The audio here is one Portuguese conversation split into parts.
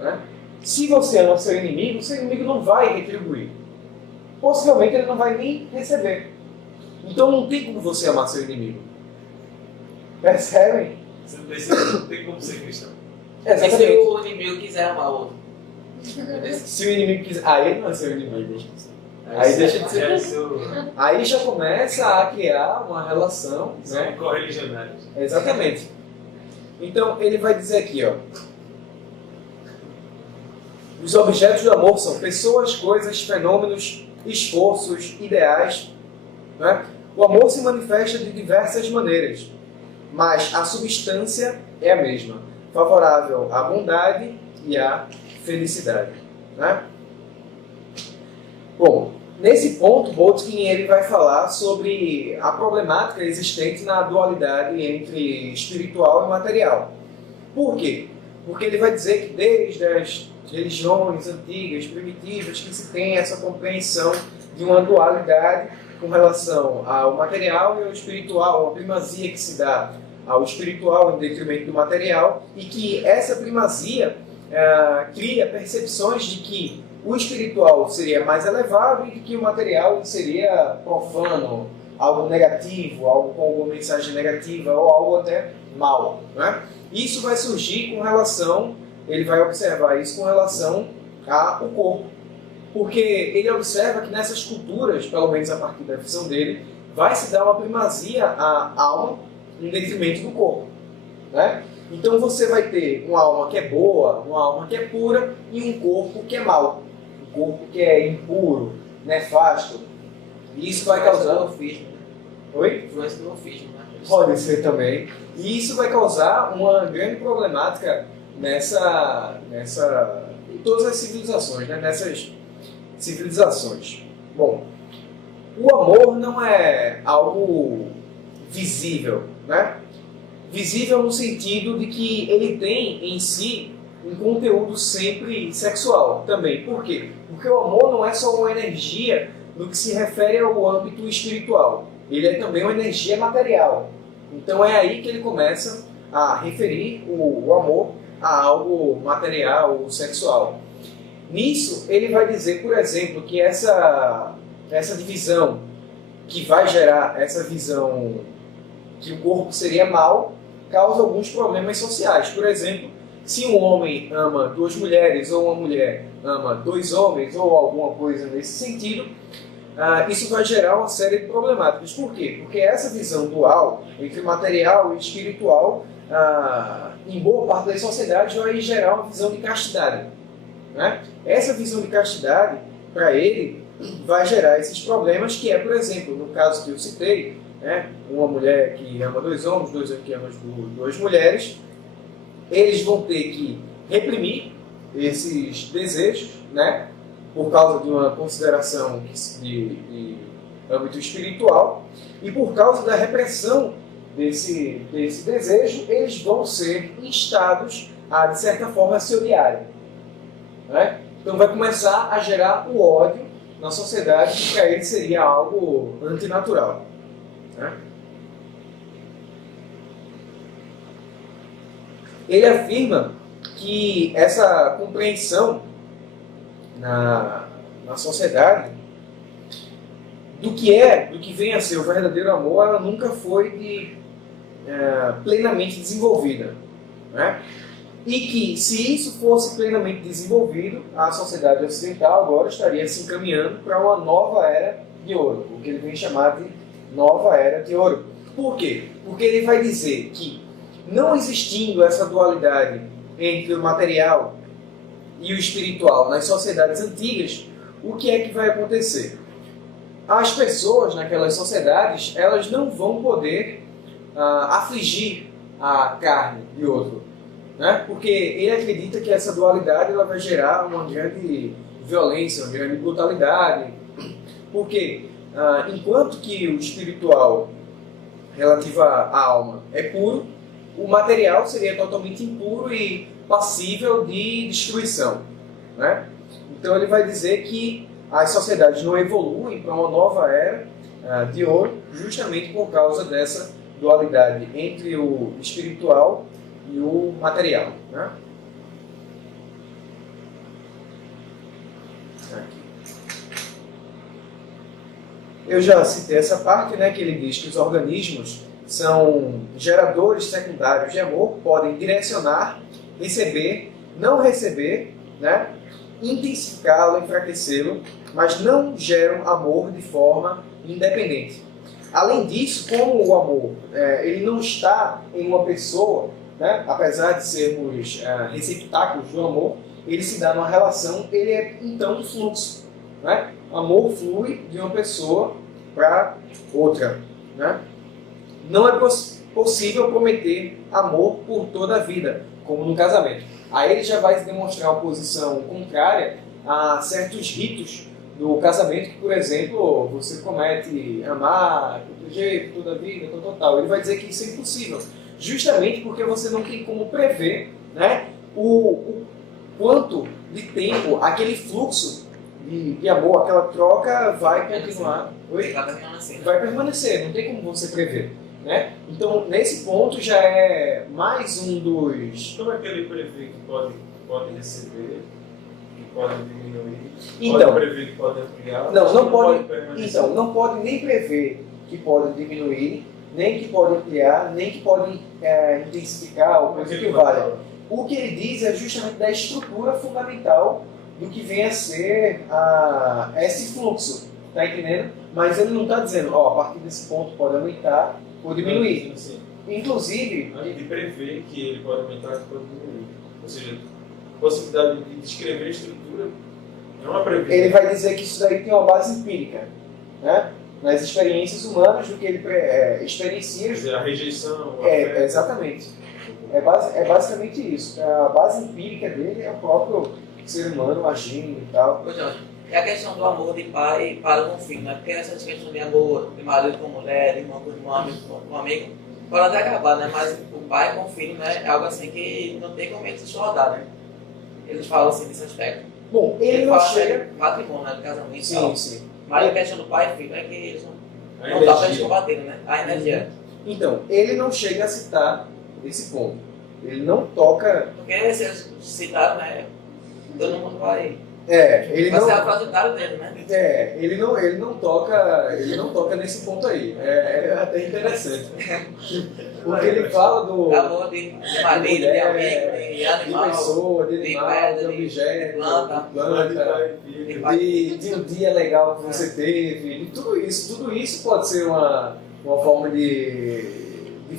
né? Se você ama seu inimigo não vai retribuir. Possivelmente ele não vai nem receber. Então não tem como você amar seu inimigo. Percebem? Não tem como ser cristão. Mas se Exatamente. o inimigo quiser amar o outro. Se o inimigo quiser... Aí ele não é seu inimigo. Aí deixa de ser. Aí já começa a criar uma relação, São né? correligionários. Exatamente. Então ele vai dizer aqui, ó. Os objetos do amor são pessoas, coisas, fenômenos, esforços, ideais, né? O amor se manifesta de diversas maneiras, mas a substância é a mesma, favorável à bondade e à felicidade, né? Bom, nesse ponto, Botkin ele vai falar sobre a problemática existente na dualidade entre espiritual e material. Por quê? Porque ele vai dizer que desde as religiões antigas, primitivas, que se tem essa compreensão de uma dualidade com relação ao material e ao espiritual, uma primazia que se dá ao espiritual em detrimento do material, e que essa primazia cria percepções de que o espiritual seria mais elevado e de que o material seria profano, algo negativo, algo com alguma mensagem negativa ou algo até mal, né? Isso vai surgir com relação, ele vai observar isso com relação ao corpo. Porque ele observa que nessas culturas, pelo menos a partir da visão dele, vai se dar uma primazia à alma em detrimento do corpo, né? Então você vai ter uma alma que é boa, uma alma que é pura e um corpo que é mau, um corpo que é impuro, nefasto. E isso vai causar... Ofismo. Oi? Influência do ofismo, né? Pode ser também. E isso vai causar uma grande problemática em todas as civilizações, né? Nessas civilizações. Bom, o amor não é algo visível, né? Visível no sentido de que ele tem em si um conteúdo sempre sexual também. Por quê? Porque o amor não é só uma energia no que se refere ao âmbito espiritual. Ele é também uma energia material. Então é aí que ele começa a referir o amor a algo material ou sexual. Nisso, ele vai dizer, por exemplo, que essa divisão que vai gerar essa visão que o corpo seria mau, causa alguns problemas sociais. Por exemplo, se um homem ama duas mulheres ou uma mulher ama dois homens ou alguma coisa nesse sentido, isso vai gerar uma série de problemáticas. Por quê? Porque essa visão dual entre material e espiritual, em boa parte das sociedades, vai gerar uma visão de castidade, né? Essa visão de castidade, para ele, vai gerar esses problemas, que é, por exemplo, no caso que eu citei, né, uma mulher que ama dois homens, dois homens que amam duas mulheres, eles vão ter que reprimir esses desejos, né, por causa de uma consideração de âmbito espiritual, e por causa da repressão desse desejo, eles vão ser instados a, de certa forma, se odiarem, né? Então vai começar a gerar o ódio na sociedade, que para ele seria algo antinatural, né? Ele afirma que essa compreensão na sociedade do que vem a ser o verdadeiro amor, ela nunca foi plenamente desenvolvida, né? E que, se isso fosse plenamente desenvolvido, a sociedade ocidental agora estaria se encaminhando para uma nova era de ouro, o que ele vem chamar de nova era de ouro. Por quê? Porque ele vai dizer que, não existindo essa dualidade entre o material e o espiritual nas sociedades antigas, o que é que vai acontecer? As pessoas naquelas sociedades, elas não vão poder afligir a carne de outro, né? Porque ele acredita que essa dualidade ela vai gerar uma grande violência, uma grande brutalidade. Porque enquanto que o espiritual relativo à alma é puro, o material seria totalmente impuro e passível de destruição, né? Então ele vai dizer que as sociedades não evoluem para uma nova era de ouro, justamente por causa dessa dualidade entre o espiritual e o material, né? Aqui. Eu já citei essa parte, né, que ele diz que os organismos são geradores secundários de amor, podem direcionar, receber, não receber, né, intensificá-lo, enfraquecê-lo, mas não geram amor de forma independente. Além disso, como o amor ele não está em uma pessoa, né, apesar de sermos receptáculos do amor, ele se dá numa relação, ele é então um fluxo. Né? O amor flui de uma pessoa para outra. Né? Não é possível prometer amor por toda a vida, como no casamento. Aí ele já vai demonstrar uma posição contrária a certos ritos do casamento, que, por exemplo, você promete amar, proteger por toda a vida, tal. Ele vai dizer que isso é impossível, justamente porque você não tem como prever, né, o quanto de tempo aquele fluxo de amor, aquela troca vai continuar. Oi? Vai permanecer, não tem como você prever. Né? Então, nesse ponto já é mais um dos... Como é que ele prevê que pode receber, que pode diminuir, então, pode prever que pode ampliar? Não pode permanecer? Então, não pode nem prever que pode diminuir, nem que pode ampliar, nem que pode intensificar, ou coisa que valha. O que ele diz é justamente da estrutura fundamental do que vem a ser esse fluxo, tá entendendo? Mas ele não está dizendo, a partir desse ponto pode aumentar ou diminuir. Sim. Inclusive... De prever que ele pode aumentar, que pode diminuir. Ou seja, a possibilidade de descrever a estrutura não é previsão. Ele vai dizer que isso daí tem uma base empírica, né? Nas experiências humanas, do que ele experiencia. Quer dizer, a rejeição, exatamente. É basicamente isso. A base empírica dele é o próprio ser humano agindo e tal. Ô, Jorge, é a questão do amor de pai para com filho, né? Porque essa questão de amor de marido com mulher, de irmão com irmão, amigo com amigo, pode até acabar, né? Mas o pai com filho, né, é algo assim que não tem como eles discordar, né? Eles falam assim nesse aspecto. Bom, ele não fala chega... matrimônio, né? Do casamento. Sim, sim. Mas a questão do pai e filho é que eles não dá para eles combaterem, né? A energia. Então, ele não chega a citar esse ponto. Ele não toca... Porque se eles citarem, né? Todo mundo vai... ele vai não... ser a fragidário dele, né? Ele não toca nesse ponto aí. É até interessante. Porque ele fala do... amor de marido, de amigo, de animal, de pessoa, de animal, pedra, de objeto, planta, de um dia legal que você teve, de tudo isso pode ser uma forma de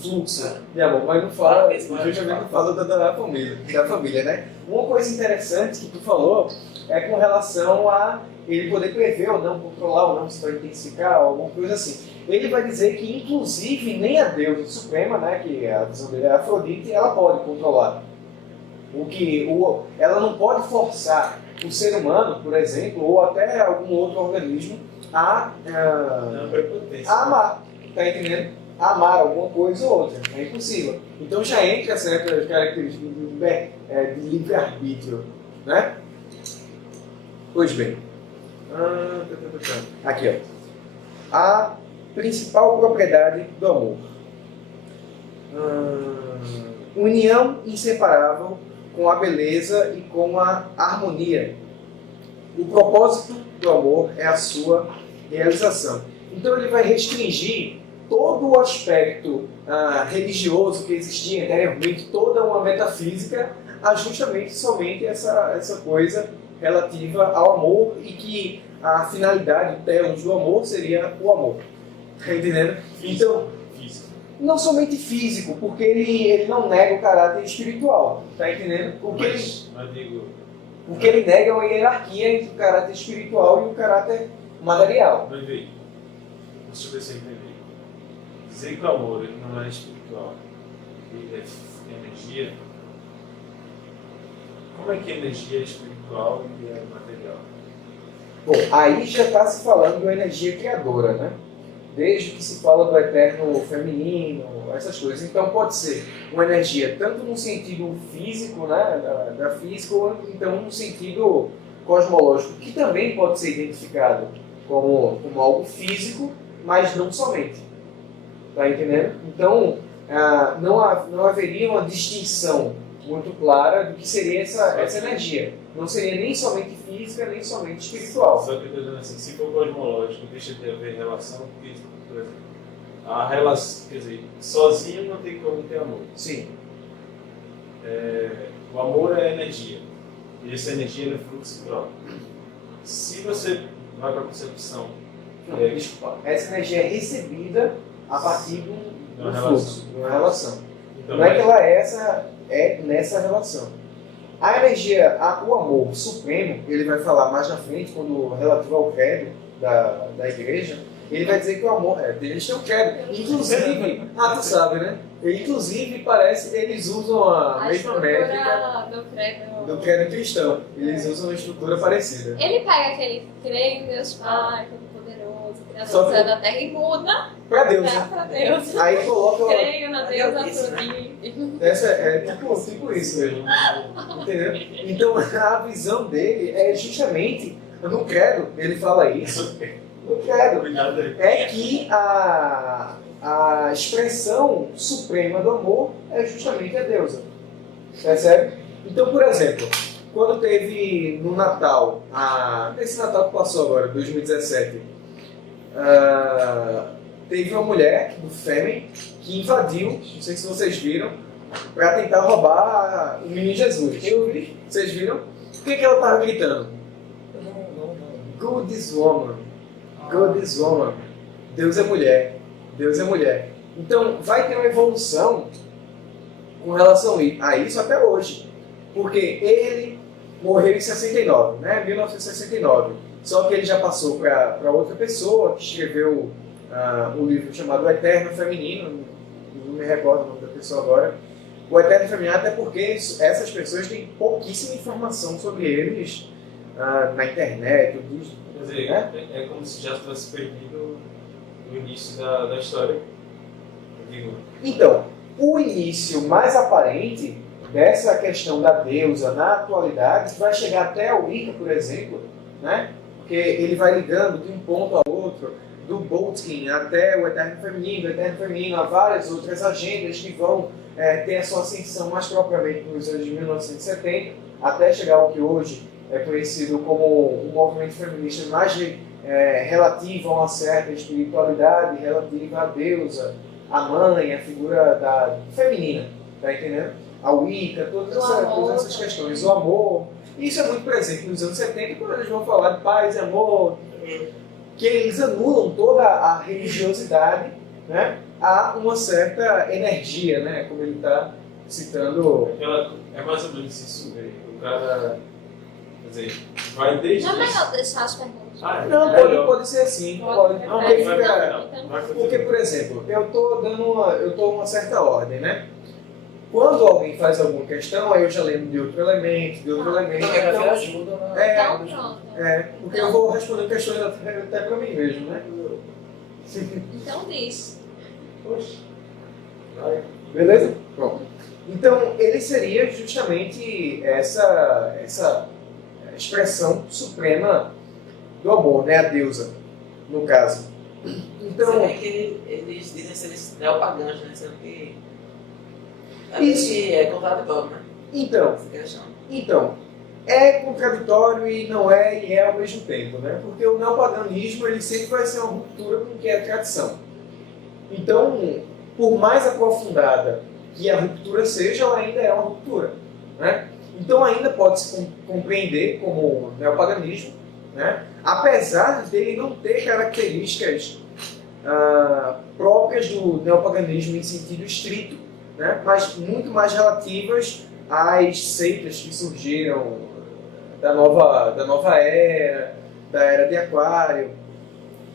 fluxo de amor, mas não fala, justamente não fala da família, né? Uma coisa interessante que tu falou é com relação a ele poder prever ou não, controlar ou não, se vai intensificar, alguma coisa assim. Ele vai dizer que, inclusive, nem a deusa suprema, né, que a visão dele é Afrodite, ela pode controlar. Ela não pode forçar o ser humano, por exemplo, ou até algum outro organismo a amar, tá entendendo? A amar alguma coisa ou outra. É impossível. Então já entra certas características de livre-arbítrio, né? Pois bem. Aqui, ó. A principal propriedade do amor. União inseparável com a beleza e com a harmonia. O propósito do amor é a sua realização. Então ele vai restringir todo o aspecto religioso que existia anteriormente, toda uma metafísica, a justamente somente essa coisa relativa ao amor, e que a finalidade, o telos do amor seria o amor. Tá entendendo? Então, não somente físico, porque ele não nega o caráter espiritual. Tá entendendo? O que ele nega é uma hierarquia entre o caráter espiritual e o caráter material. Mas veja, deixa eu ver se eu entendi. Dizer que o amor ele não é espiritual, ele é energia. Como é que a energia é espiritual e é material? Bom, aí já está se falando de uma energia criadora, né? Desde que se fala do eterno feminino, essas coisas. Então pode ser uma energia tanto no sentido físico, né, da física, ou então no sentido cosmológico, que também pode ser identificado como algo físico, mas não somente. Tá entendendo? Então, não haveria uma distinção muito clara do que seria essa energia. Não seria nem somente física, nem somente espiritual. Só que eu estou dizendo assim, se for cosmológico, deixa de haver relação, porque, por exemplo, a relação, quer dizer, sozinho não tem como ter amor. Sim. O amor é energia. E essa energia é fluxo próprio. Se você vai para a concepção... Desculpa. Essa energia é recebida a partir de um fluxo, de uma relação. Então, não é que ela é nessa relação. A energia, o amor supremo, ele vai falar mais na frente, quando relativo ao credo da igreja, ele vai dizer que o amor deles tem um credo. Inclusive, tu sabe, né? Inclusive, parece eles usam a mesma métrica do credo cristão. Eles usam uma estrutura parecida. Ele pega aquele creio em Deus Pai, Todo-Poderoso, Criador Só do que- céu e da terra e muda Pra Deus, né? pra Deus. Aí coloca. Creio na deusa Afrodite. Essa é tipo isso mesmo. Entendeu? Então a visão dele é justamente, no credo, ele fala isso. No credo. Cuidado aí. É que a expressão suprema do amor é justamente a deusa. Percebe? Então, por exemplo, quando teve no Natal, esse Natal que passou agora, 2017, teve uma mulher do Fêmen que invadiu, não sei se vocês viram, para tentar roubar o menino Jesus. Eu vi. Vocês viram? O que ela estava gritando? Não. Good is woman. God is woman. Deus é mulher. Deus é mulher. Então, vai ter uma evolução com relação a isso até hoje. Porque ele morreu em 69, né? 1969. Só que ele já passou para outra pessoa que escreveu um livro chamado O Eterno Feminino. Não me recordo o nome da pessoa agora. O Eterno Feminino, até porque essas pessoas têm pouquíssima informação sobre eles na internet, Quer dizer, é como se já tivesse perdido o início da história. Eu digo, Então, o início mais aparente dessa questão da deusa na atualidade vai chegar até o Wicca, por exemplo, né? Porque ele vai ligando de um ponto a outro, do Boltzmann até o Eterno Feminino, há várias outras agendas que vão ter a sua ascensão mais propriamente nos anos de 1970, até chegar ao que hoje é conhecido como um movimento feminista mais relativo a uma certa espiritualidade, relativa à deusa, à mãe, a figura feminina, tá entendendo? A Wicca, todas essas questões, o amor. Isso é muito presente nos anos 70, quando eles vão falar de paz e amor, que eles anulam toda a religiosidade, né, a uma certa energia, né, como ele está citando. é mais ou menos isso. O cara, quer dizer, vai desde... Não é melhor deixar as perguntas. Não, pode ser assim. Pode. Não, Porque, vai por exemplo, eu estou uma certa ordem, né? Quando alguém faz alguma questão, aí eu já lembro de outro elemento, Então, ajuda na... Então, pronto. Porque eu vou respondendo questões até para mim mesmo, né? Então diz. Poxa, vai. Beleza? Pronto. Então, ele seria justamente essa expressão suprema do amor, né? A deusa, no caso. Então, Você vê que eles dizem ser neopagãos, né? Sendo que... Isso. É contraditório, né? então, Essa questão. Então, é contraditório e não é, e é ao mesmo tempo, né? Porque o neopaganismo, ele sempre vai ser uma ruptura com o que é a tradição. Então, por mais aprofundada que a ruptura seja, ela ainda é uma ruptura, né? Então, ainda pode se compreender como neopaganismo, né? Apesar dele não ter características próprias do neopaganismo em sentido estrito, né? Mas muito mais relativas às seitas que surgiram da nova era, da era de Aquário,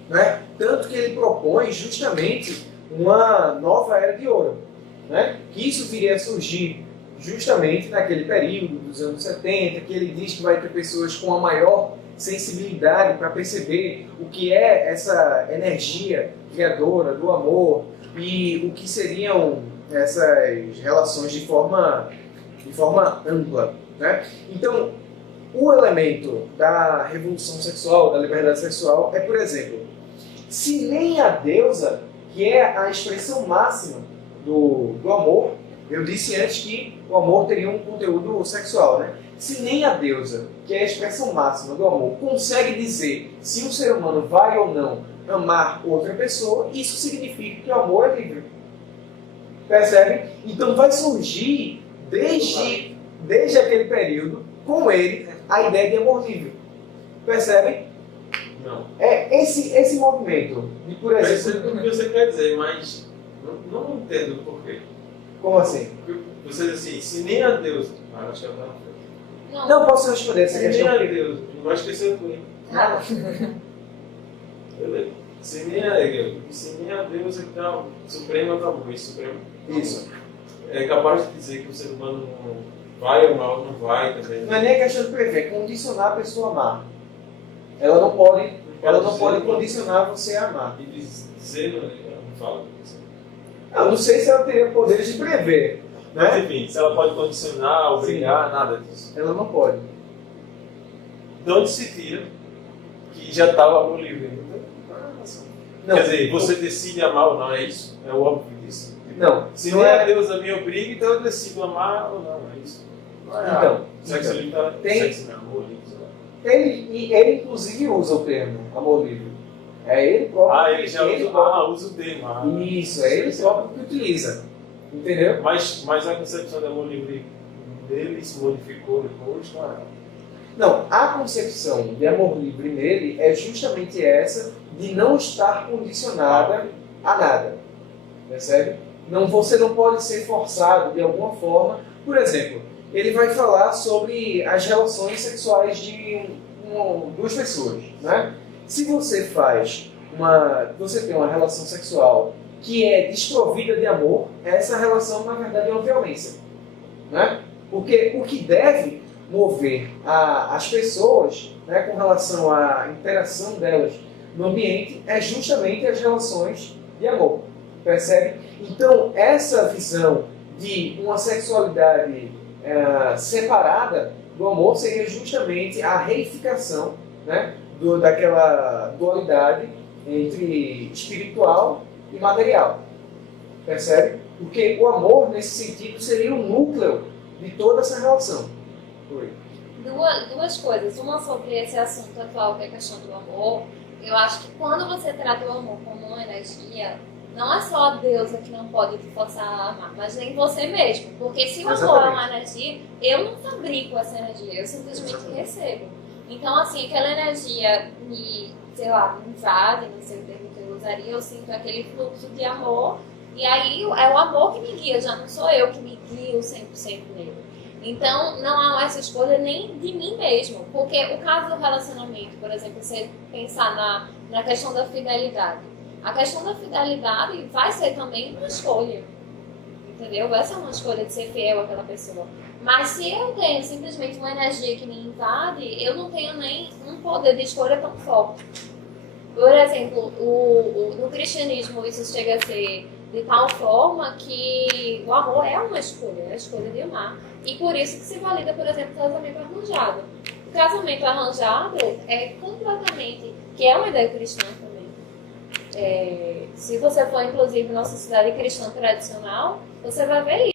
né? Tanto que ele propõe justamente uma nova era de ouro, né? Que isso viria a surgir justamente naquele período dos anos 70, que ele diz que vai ter pessoas com a maior sensibilidade para perceber o que é essa energia criadora do amor e o que seriam essas relações de forma ampla, né? Então, o elemento da revolução sexual, da liberdade sexual, é, por exemplo, se nem a deusa, que é a expressão máxima do amor, Eu disse antes que o amor teria um conteúdo sexual, né? Se nem a deusa, que é a expressão máxima do amor, consegue dizer se um ser humano vai ou não amar outra pessoa, isso significa que o amor é livre. Percebe? Então vai surgir, desde aquele período, com ele, a ideia de amor livre. Percebe? Não. É esse movimento de, por exemplo... Percebo o que você quer dizer, mas não entendo o porquê. Como assim? Você diz assim, se nem a Deus... acho que ela tá... Não posso responder essa Se nem questão. a Deus, não vai esquecer tu, hein? Beleza. Se nem a Deus é que tá suprema da luz, supremo. Isso. É capaz de dizer que o ser humano não vai amar ou não vai também. Não é nem a questão de prever, é condicionar a pessoa a amar. Ela não pode condicionar você a amar. E dizer, não fala disso. Eu não sei se ela teria poderes de prever, Mas né? enfim, se ela pode condicionar, obrigar, nada disso. Ela não pode. De onde se tira que já estava amor livre? Não. Quer dizer, você decide amar ou não, é isso? É o óbvio disso? Não. Se não nem é... a Deus me obriga, então eu decido amar ou não, é isso? Então, Sexo livre tá... tem- Sexo não, amor livre. Sei lá. Ele inclusive usa o termo amor livre. É ele próprio. Ele já ele usa, próprio- usa o termo. Isso, é ele próprio que utiliza. Entendeu? Mas a concepção de amor livre dele se modificou depois, não é? Não, a concepção de amor livre nele é justamente essa de não estar condicionada a nada. Percebe? Não, você não pode ser forçado de alguma forma. Por exemplo, ele vai falar sobre as relações sexuais de duas pessoas, né? Se você você tem uma relação sexual que é desprovida de amor, essa relação na verdade é uma violência, né? Porque o que deve mover as pessoas, né, com relação à interação delas no ambiente é justamente as relações de amor, percebe? Então essa visão de uma sexualidade separada do amor seria justamente a reificação, né, daquela dualidade entre espiritual e material, percebe? Porque o amor nesse sentido seria o núcleo de toda essa relação. Oi. Duas coisas. Uma sobre esse assunto atual, que é a questão do amor. Eu acho que quando você trata o amor como uma energia, não é só a deusa que não pode te forçar a amar, mas nem você mesmo. Porque se o amor é uma energia, eu não fabrico essa energia, eu simplesmente recebo. Então, assim, aquela energia me, sei lá, me invade, não sei o termo que eu usaria, eu sinto aquele fluxo de amor, e aí é o amor que me guia, já não sou eu que me guio 100% nele. Então, não há essa escolha nem de mim mesmo, porque o caso do relacionamento, por exemplo, você pensar na questão da fidelidade. A questão da fidelidade vai ser também uma escolha, entendeu? Vai ser uma escolha de ser fiel àquela pessoa. Mas se eu tenho simplesmente uma energia que me invade, eu não tenho nem um poder de escolha tão forte. Por exemplo, no cristianismo isso chega a ser de tal forma que o amor é uma escolha, é a escolha de amar. E por isso que se valida, por exemplo, o casamento arranjado. O casamento arranjado é completamente, que é uma ideia cristã também. Se você for, inclusive, na sociedade cristã tradicional, você vai ver isso.